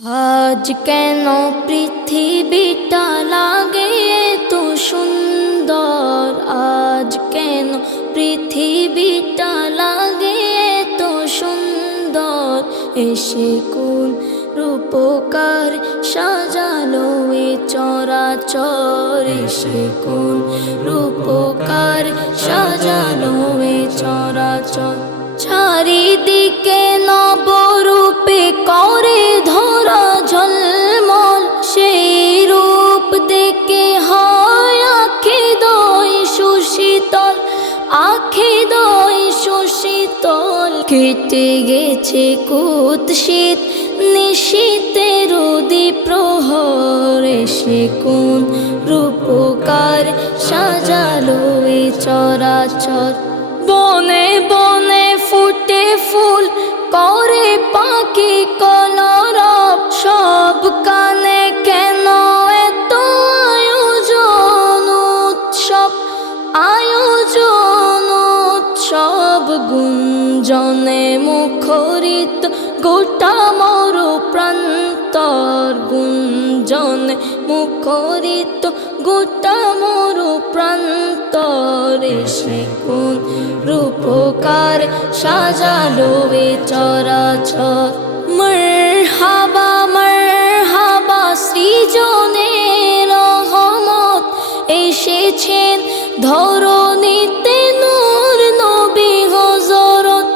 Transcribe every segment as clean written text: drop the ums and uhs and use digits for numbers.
আজ কেন পৃথিবীটা লাগে এত সুন্দর, আজ কেন পৃথিবীটা লাগে এত সুন্দর। এসে কোন রূপকার সাজালো এ চরাচর, এসে কোন রূপকার সাজালো এ চরাচর। চারিদিকে নবরূপে করে ধরা ঝলমল, সেই রূপ দেখে হয় আখি দয় সুশীতল, আখি দয় সুশীতল। কেটে গেছে কুৎসিত নিশীতের প্রহর, এসে কোন রূপকার সাজালো এ চরাচর। বনে বনে ফুটে ফুল করে পাখি কলরব, সব কানে কেন এত আয়োজন উৎসব, আয়োজন উৎসব। গুঞ্জনে মুখরিত গোটা মর প্রান্তর, গুঞ্জনে মুখরিত গোটা মর প্রান্তর। এসে কোন রূপকার সাজালো এ চরাচর। মারহাবা মারহাবা সৃজনের রহমত, এসেছেন ধরণীতে নূর নবী হযরত,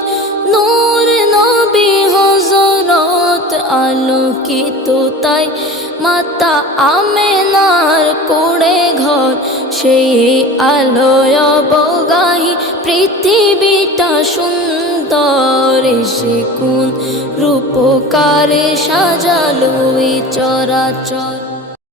নূর নবী হযরত। আলোকিত তাই মাতা আমেনার কোড়ে ঘর, সেই আলোয় অবগাহী পৃথিবীটা সুন্দর। এসে কোন রূপকারে সাজালো এ চরাচর।